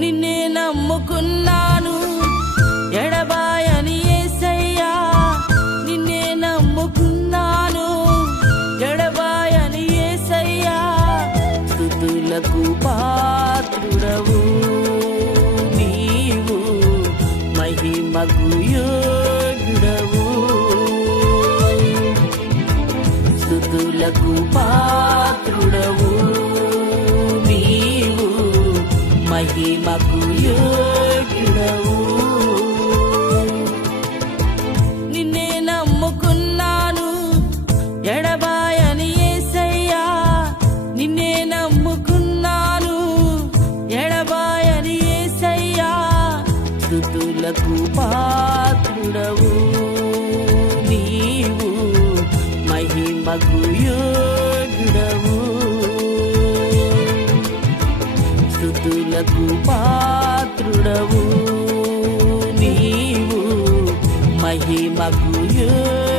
నిన్నే నమ్ముకున్నాను ఎడబాయని యేసయ్యా, నిన్నే నమ్ముకున్నాను ఎడబాయని యేసయ్యా. స్తుతులకు పాత్రుడవు నీవు, మహిమకు యోగ్యుడవు. స్తుతులకు పాత్రుడవు నీవు, మహిమకు యోగ్యుడవు. నిన్నే నమ్ముకున్నాను ఎడబాయని యేసయ్యా, నిన్నే నమ్ముకున్నాను ఎడబాయని యేసయ్యా. స్తుతులకు పాత్రుడవు నీవు, మహిమకు యోగ్యుడవు. స్తుతులకు పాత్రుడవు నీవు, మహిమకు యోగ్యుడవు.